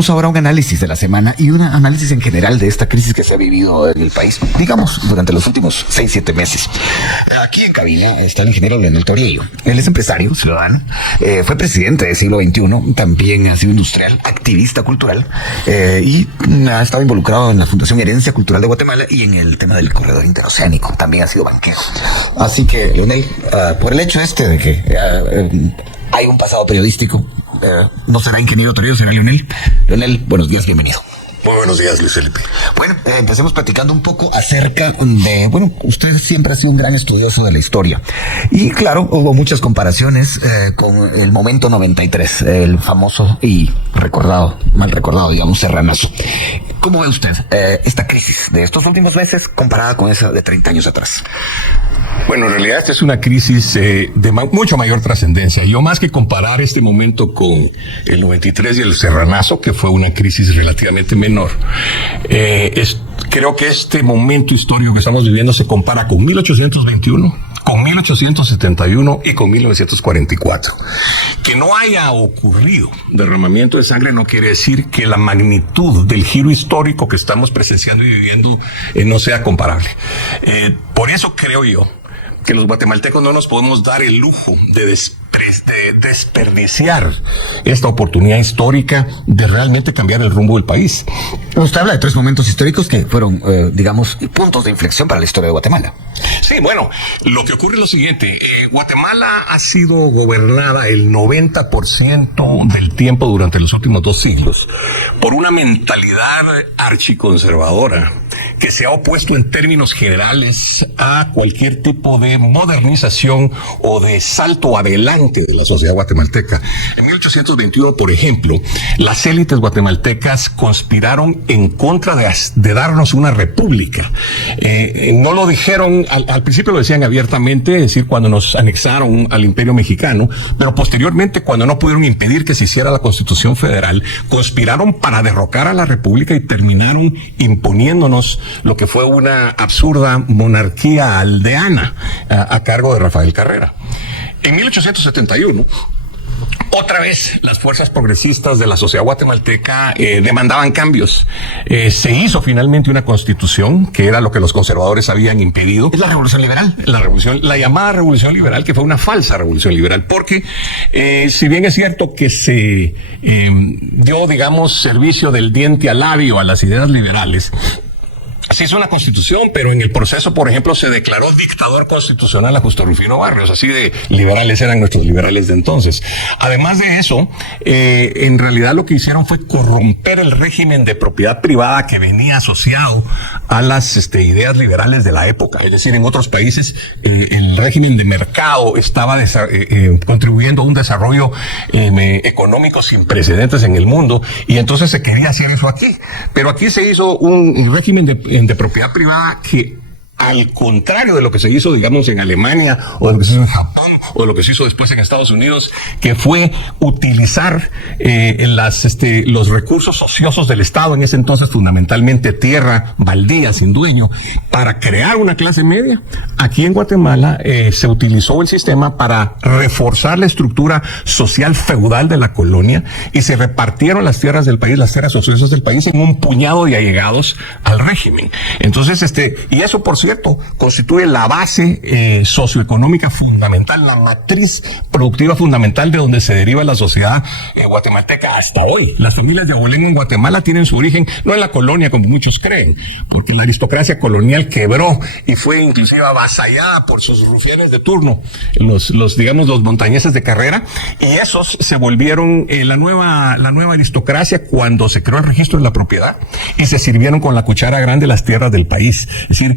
Vamos ahora a un análisis de la semana y un análisis en general de esta crisis que se ha vivido en el país, digamos, durante los últimos 6-7 meses. Aquí en cabina está el ingeniero Leonel Toriello. Él es empresario, ciudadano, fue presidente del siglo XXI, también ha sido industrial, activista cultural, y ha estado involucrado en la Fundación Herencia Cultural de Guatemala y en el tema del corredor interoceánico. También ha sido banquero. Así que, Leonel, por el hecho de que hay un pasado periodístico, no será ingeniero Toriello, será Leonel. Leonel, buenos días, bienvenido. Muy buenos días, Luis Felipe. Bueno, empecemos platicando un poco acerca de, usted siempre ha sido un gran estudioso de la historia. Y claro, hubo muchas comparaciones con el momento 93, el famoso y mal recordado, digamos, Serranazo. ¿Cómo ve usted esta crisis de estos últimos meses comparada con esa de 30 años atrás? Bueno, en realidad esta es una crisis de mucho mayor trascendencia. Yo más que comparar este momento con el 93 y el Serranazo, que fue una crisis relativamente menor, creo que este momento histórico que estamos viviendo se compara con 1821, con 1871 y con 1944. Que no haya ocurrido derramamiento de sangre no quiere decir que la magnitud del giro histórico que estamos presenciando y viviendo no sea comparable. Por eso creo yo que los guatemaltecos no nos podemos dar el lujo de desperdiciar esta oportunidad histórica de realmente cambiar el rumbo del país. Usted habla de 3 momentos históricos que fueron, digamos, puntos de inflexión para la historia de Guatemala. Sí, bueno, lo que ocurre es lo siguiente. Guatemala ha sido gobernada el 90% del tiempo durante los últimos 2 siglos por una mentalidad archiconservadora que se ha opuesto en términos generales a cualquier tipo de modernización o de salto adelante de la sociedad guatemalteca. En 1821, por ejemplo, las élites guatemaltecas conspiraron en contra de darnos una república. No lo dijeron, al principio lo decían abiertamente, es decir, cuando nos anexaron al Imperio Mexicano, pero posteriormente, cuando no pudieron impedir que se hiciera la Constitución Federal, conspiraron para derrocar a la república y terminaron imponiéndonos lo que fue una absurda monarquía aldeana a cargo de Rafael Carrera. En 1871, otra vez las fuerzas progresistas de la sociedad guatemalteca demandaban cambios. Se hizo finalmente una constitución, que era lo que los conservadores habían impedido. ¿Es la Revolución Liberal? La llamada Revolución Liberal, que fue una falsa Revolución Liberal, porque si bien es cierto que se dio, digamos, servicio del diente al labio a las ideas liberales, se hizo una constitución, pero en el proceso, por ejemplo, se declaró dictador constitucional a Justo Rufino Barrios. Así de liberales eran nuestros liberales de entonces. Además de eso, en realidad lo que hicieron fue corromper el régimen de propiedad privada que venía asociado a las ideas liberales de la época. Es decir, en otros países el régimen de mercado estaba contribuyendo a un desarrollo económico sin precedentes en el mundo, y entonces se quería hacer eso aquí. Pero aquí se hizo un régimen de propiedad privada que, al contrario de lo que se hizo, digamos, en Alemania, o de lo que se hizo en Japón, o de lo que se hizo después en Estados Unidos, que fue utilizar los recursos ociosos del Estado, en ese entonces fundamentalmente tierra baldía, sin dueño, para crear una clase media. Aquí en Guatemala se utilizó el sistema para reforzar la estructura social feudal de la colonia, y se repartieron las tierras del país, las tierras ociosas del país, en un puñado de allegados al régimen. Entonces, y eso, por cierto, constituye la base socioeconómica fundamental, la matriz productiva fundamental de donde se deriva la sociedad guatemalteca hasta hoy. Las familias de abolengo en Guatemala tienen su origen no en la colonia, como muchos creen, porque la aristocracia colonial quebró y fue inclusive avasallada por sus rufianes de turno, los montañeses de carrera, y esos se volvieron la nueva aristocracia cuando se creó el registro de la propiedad y se sirvieron con la cuchara grande las tierras del país. Es decir,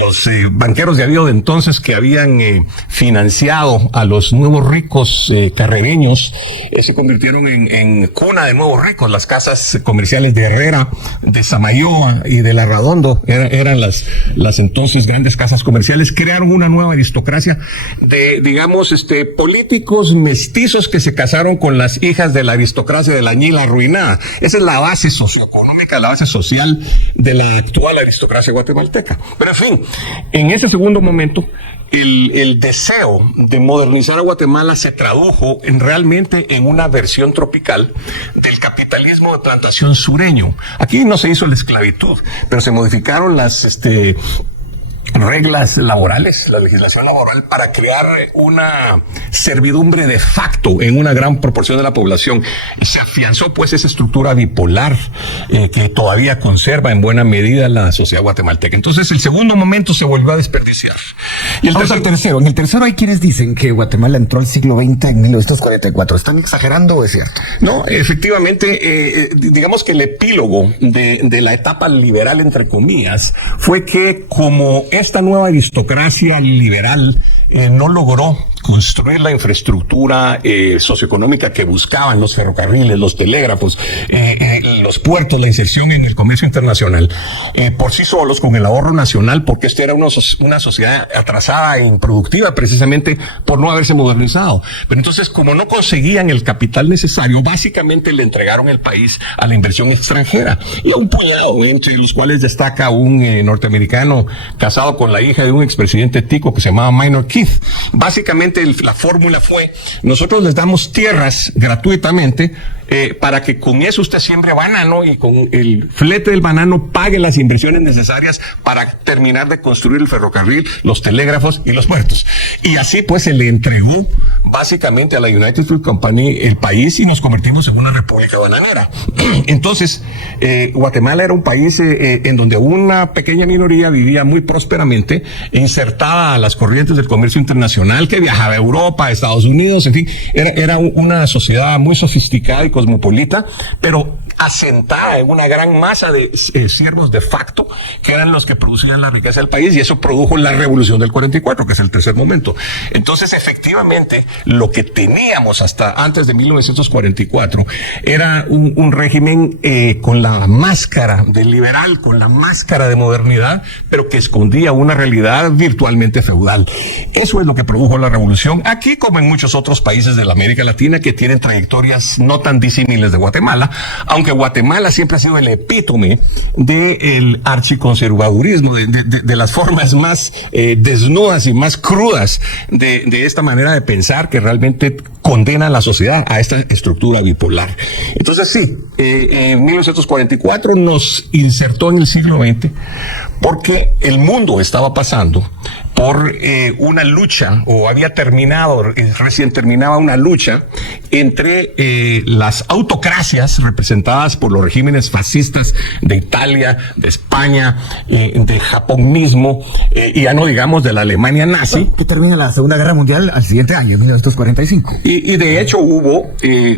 los banqueros de avión de entonces, que habían financiado a los nuevos ricos carrereños, se convirtieron en cuna de nuevos ricos. Las casas comerciales de Herrera, de Samayoa y de La Radondo eran las entonces grandes casas comerciales. Crearon una nueva aristocracia de, digamos, políticos mestizos que se casaron con las hijas de la aristocracia de la Ñila arruinada. Esa es la base socioeconómica, la base social de la actual aristocracia guatemalteca. Pero en fin, en ese segundo momento, el deseo de modernizar a Guatemala se tradujo realmente en una versión tropical del capitalismo de plantación sureño. Aquí no se hizo la esclavitud, pero se modificaron las reglas laborales, la legislación laboral, para crear una servidumbre de facto en una gran proporción de la población. Se afianzó pues esa estructura bipolar que todavía conserva en buena medida la sociedad guatemalteca. Entonces el segundo momento se volvió a desperdiciar. Y el tercero. En el tercero hay quienes dicen que Guatemala entró al siglo XX en 1944. ¿Están exagerando o es cierto? No, efectivamente, digamos que el epílogo de la etapa liberal, entre comillas, fue que como esta nueva aristocracia liberal no logró construir la infraestructura socioeconómica que buscaban, los ferrocarriles, los telégrafos, los puertos, la inserción en el comercio internacional, por sí solos, con el ahorro nacional, porque esta era una sociedad atrasada e improductiva precisamente por no haberse modernizado. Pero entonces, como no conseguían el capital necesario, básicamente le entregaron el país a la inversión extranjera, y a un puñado, entre los cuales destaca un norteamericano casado con la hija de un expresidente tico que se llamaba Minor Keith. Básicamente la fórmula fue: nosotros les damos tierras gratuitamente para que con eso usted siembre banano y con el flete del banano pague las inversiones necesarias para terminar de construir el ferrocarril, los telégrafos y los puertos. Y así pues se le entregó básicamente a la United Fruit Company el país y nos convertimos en una república bananera. Entonces, Guatemala era un país en donde una pequeña minoría vivía muy prósperamente, insertada a las corrientes del comercio internacional, que viajaba a Europa, a Estados Unidos, en fin, era una sociedad muy sofisticada y cosmopolita, pero asentada en una gran masa de siervos de facto, que eran los que producían la riqueza del país, y eso produjo la revolución del 44, que es el tercer momento. Entonces, efectivamente, lo que teníamos hasta antes de 1944 era un régimen con la máscara de liberal, con la máscara de modernidad, pero que escondía una realidad virtualmente feudal. Eso es lo que produjo la revolución, aquí como en muchos otros países de la América Latina que tienen trayectorias no tan disímiles de Guatemala, aunque Guatemala siempre ha sido el epítome del archiconservadurismo, de las formas más desnudas y más crudas de esta manera de pensar, que realmente condena a la sociedad a esta estructura bipolar. Entonces sí, en 1944 nos insertó en el siglo XX porque el mundo estaba pasando por una lucha, o había terminado, recién terminaba una lucha entre las autocracias representadas por los regímenes fascistas de Italia, de España, de Japón mismo, y ya no digamos de la Alemania nazi. Que termina la Segunda Guerra Mundial al siguiente año, en 1945. Y de hecho hubo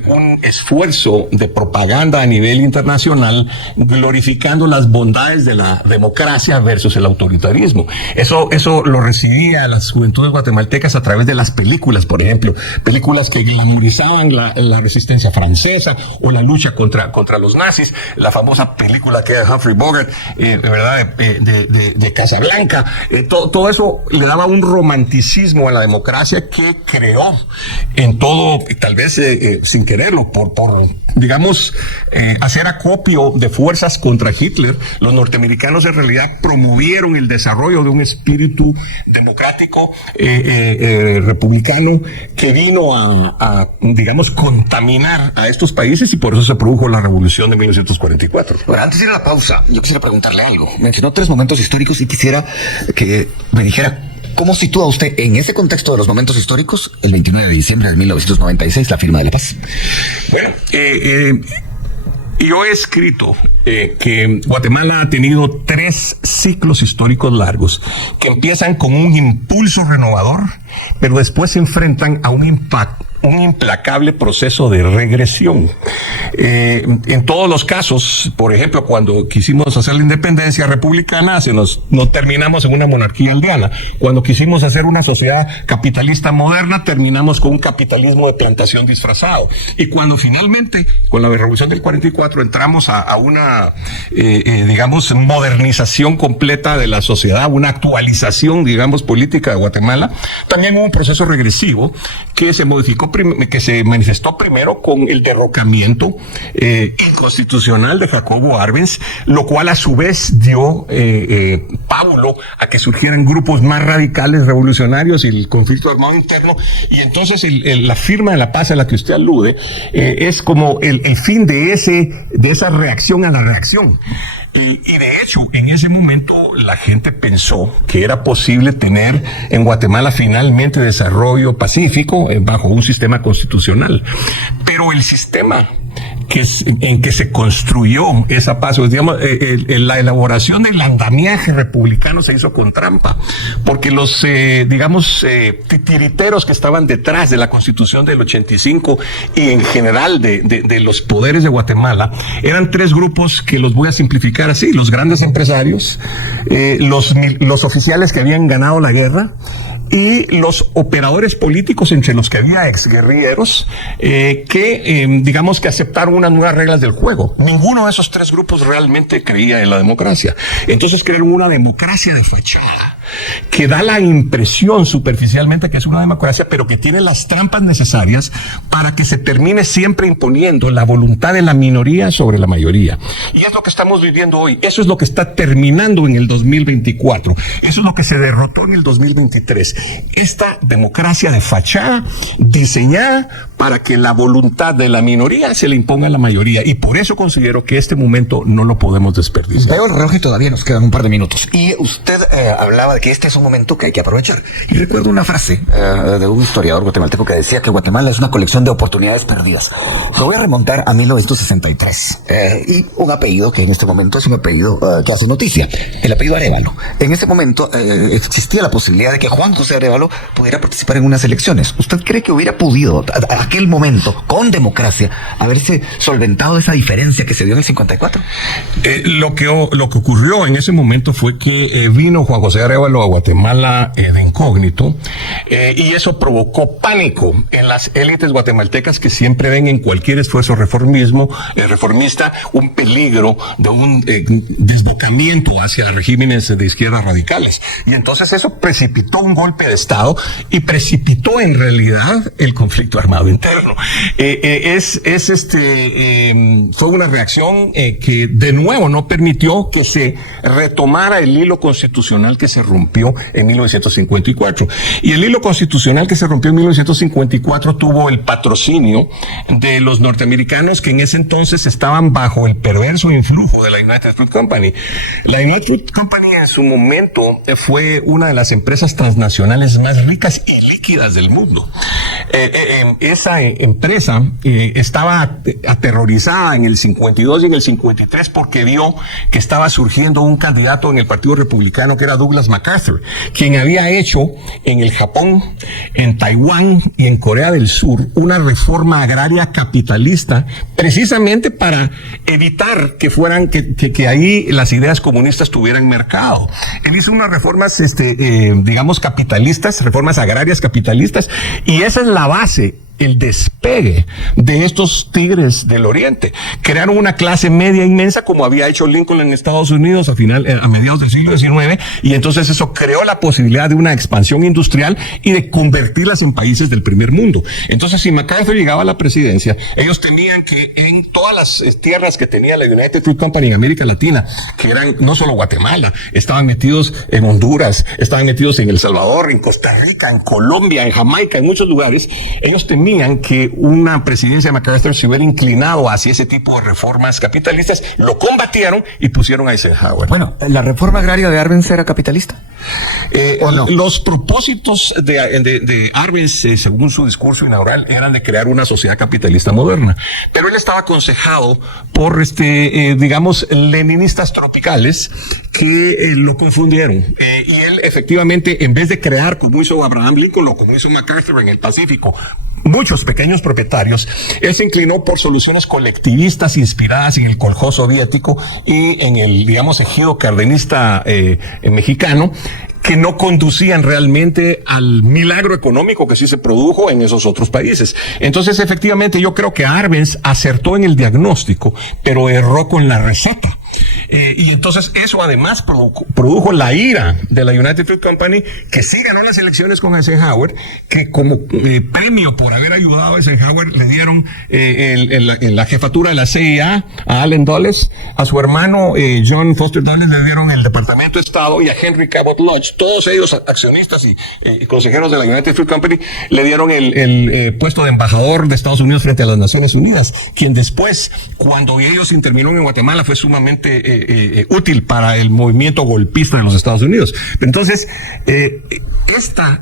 un esfuerzo de propaganda a nivel internacional glorificando las bondades de la democracia versus el autoritarismo. Eso lo recibía a las juventudes guatemaltecas a través de las películas, por ejemplo, películas que glamorizaban la resistencia francesa o la lucha contra los nazis, la famosa película que era Humphrey Bogart, ¿verdad? De Casablanca. Todo eso le daba un romanticismo a la democracia que creó en todo, tal vez sin quererlo, por digamos, hacer acopio de fuerzas contra Hitler. Los norteamericanos en realidad promovieron el desarrollo de un espíritu democrático, republicano, que vino a, digamos, contaminar a estos países, y por eso se produjo la revolución de 1944. Ahora, antes de ir a la pausa, yo quisiera preguntarle algo. Mencionó 3 momentos históricos y quisiera que me dijera: ¿cómo sitúa usted en ese contexto de los momentos históricos el 29 de diciembre de 1996, la firma de la paz? Bueno, yo he escrito que Guatemala ha tenido 3 ciclos históricos largos que empiezan con un impulso renovador, pero después se enfrentan a un implacable proceso de regresión. En todos los casos, por ejemplo, cuando quisimos hacer la independencia republicana, no terminamos en una monarquía aldeana. Cuando quisimos hacer una sociedad capitalista moderna, terminamos con un capitalismo de plantación disfrazado. Y cuando finalmente, con la revolución del 44, entramos a una, digamos, modernización completa de la sociedad, una actualización, digamos, política de Guatemala, también hubo un proceso regresivo que se modificó que se manifestó primero con el derrocamiento inconstitucional de Jacobo Arbenz, lo cual a su vez dio pábulo a que surgieran grupos más radicales revolucionarios y el conflicto armado interno, y entonces la firma de la paz a la que usted alude es como el fin de esa reacción a la reacción. Y de hecho, en ese momento la gente pensó que era posible tener en Guatemala finalmente desarrollo pacífico bajo un sistema constitucional. Pero el sistema en que se construyó esa paz, digamos, la elaboración del andamiaje republicano se hizo con trampa, porque los, titiriteros que estaban detrás de la Constitución del 85 y en general de los poderes de Guatemala eran tres grupos que los voy a simplificar así: los grandes empresarios, los oficiales que habían ganado la guerra y los operadores políticos, entre los que había exguerrilleros, digamos que aceptaron unas nuevas reglas del juego. Ninguno de esos tres grupos realmente creía en la democracia. Entonces crearon una democracia de fachada, que da la impresión superficialmente que es una democracia, pero que tiene las trampas necesarias para que se termine siempre imponiendo la voluntad de la minoría sobre la mayoría. Y es lo que estamos viviendo hoy. Eso es lo que está terminando en el 2024. Eso es lo que se derrotó en el 2023. Esta democracia de fachada diseñada para que la voluntad de la minoría se le imponga a la mayoría. Y por eso considero que este momento no lo podemos desperdiciar. Veo el reloj y todavía nos quedan un par de minutos. Y usted hablaba de que este es un momento que hay que aprovechar. Y recuerdo una frase de un historiador guatemalteco que decía que Guatemala es una colección de oportunidades perdidas. Lo voy a remontar a 1963. Y un apellido que en este momento es un apellido que hace noticia. El apellido Arévalo. En ese momento existía la posibilidad de que Juan José Arévalo pudiera participar en unas elecciones. ¿Usted cree que hubiera podido, a aquel momento, con democracia, haberse solventado esa diferencia que se dio en el 54? Lo que ocurrió en ese momento fue que vino Juan José Arévalo a Guatemala de incógnito, y eso provocó pánico en las élites guatemaltecas, que siempre ven en cualquier esfuerzo reformista un peligro de un desbocamiento hacia regímenes de izquierda radicales. Y entonces eso precipitó un golpe de Estado y precipitó en realidad el conflicto armado interno. Fue una reacción que de nuevo no permitió que se retomara el hilo constitucional que se rompió en 1954. Y el hilo constitucional que se rompió en 1954 tuvo el patrocinio de los norteamericanos, que en ese entonces estaban bajo el perverso influjo de la United Fruit Company. La United Fruit Company en su momento fue una de las empresas transnacionales más ricas y líquidas del mundo. Esa empresa estaba aterrorizada en el 52 y en el 53 porque vio que estaba surgiendo un candidato en el Partido Republicano que era Douglas MacArthur, quien había hecho en el Japón, en Taiwán y en Corea del Sur una reforma agraria capitalista, precisamente para evitar que ahí las ideas comunistas tuvieran mercado. Él hizo unas reformas, capitalistas, reformas agrarias capitalistas, y esa es la base, el despegue de estos tigres del Oriente. Crearon una clase media inmensa, como había hecho Lincoln en Estados Unidos a mediados del siglo XIX, y entonces eso creó la posibilidad de una expansión industrial y de convertirlas en países del primer mundo. Entonces, si MacArthur llegaba a la presidencia, ellos temían que en todas las tierras que tenía la United Fruit Company en América Latina, que eran no solo Guatemala, estaban metidos en Honduras, estaban metidos en El Salvador, en Costa Rica, en Colombia, en Jamaica, en muchos lugares, ellos temían que una presidencia de MacArthur se hubiera inclinado hacia ese tipo de reformas capitalistas, lo combatieron y pusieron a Eisenhower. Bueno, ¿la reforma agraria de Arbenz era capitalista? ¿O no? Los propósitos de Arbenz, según su discurso inaugural, eran de crear una sociedad capitalista moderna. Pero él estaba aconsejado por, leninistas tropicales que lo confundieron. Y él, efectivamente, en vez de crear, como hizo Abraham Lincoln o como hizo MacArthur en el Pacífico, muchos pequeños propietarios, él se inclinó por soluciones colectivistas inspiradas en el Kolkhoz soviético y en el, ejido cardenista mexicano, que no conducían realmente al milagro económico que sí se produjo en esos otros países. Entonces, efectivamente, yo creo que Arbenz acertó en el diagnóstico, pero erró con la receta. Y entonces eso además produjo la ira de la United Fruit Company, que sí ganó las elecciones con Eisenhower, que como premio por haber ayudado a Eisenhower le dieron en la jefatura de la CIA a Allen Dulles, a su hermano John Foster Dulles le dieron el Departamento de Estado, y a Henry Cabot Lodge, todos ellos accionistas y consejeros de la United Fruit Company, le dieron el puesto de embajador de Estados Unidos frente a las Naciones Unidas, quien después, cuando ellos intervinieron en Guatemala, fue sumamente útil para el movimiento golpista de los Estados Unidos. Entonces,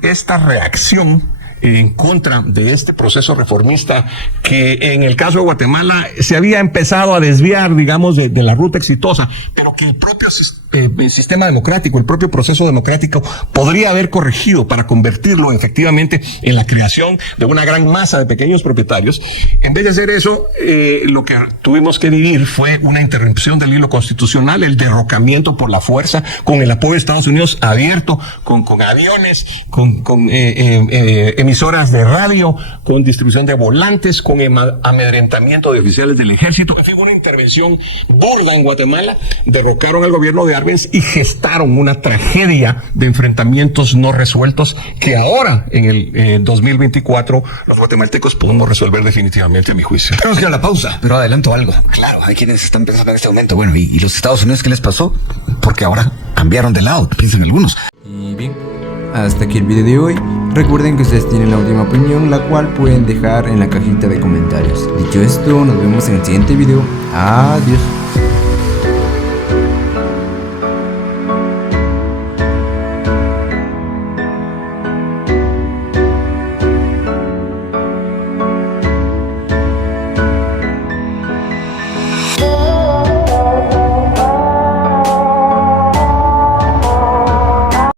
esta reacción en contra de este proceso reformista, que en el caso de Guatemala se había empezado a desviar, digamos, de la ruta exitosa, pero que el propio sistema democrático, el propio proceso democrático podría haber corregido para convertirlo efectivamente en la creación de una gran masa de pequeños propietarios. En vez de hacer eso, lo que tuvimos que vivir fue una interrupción del hilo constitucional, el derrocamiento por la fuerza, con el apoyo de Estados Unidos abierto, con aviones, con emisoras de radio, con distribución de volantes, con amedrentamiento de oficiales del ejército. En fin, una intervención burda en Guatemala. Derrocaron al gobierno de Arbenz y gestaron una tragedia de enfrentamientos no resueltos que ahora, en el 2024, los guatemaltecos podemos resolver definitivamente, a mi juicio. Tenemos que ir a la pausa, pero adelanto algo. Claro, hay quienes están pensando en este momento, bueno, ¿y los Estados Unidos qué les pasó? Porque ahora cambiaron de lado, piensan algunos. Y bien, hasta aquí el video de hoy. Recuerden que ustedes tienen la última opinión, la cual pueden dejar en la cajita de comentarios. Dicho esto, nos vemos en el siguiente video. Adiós.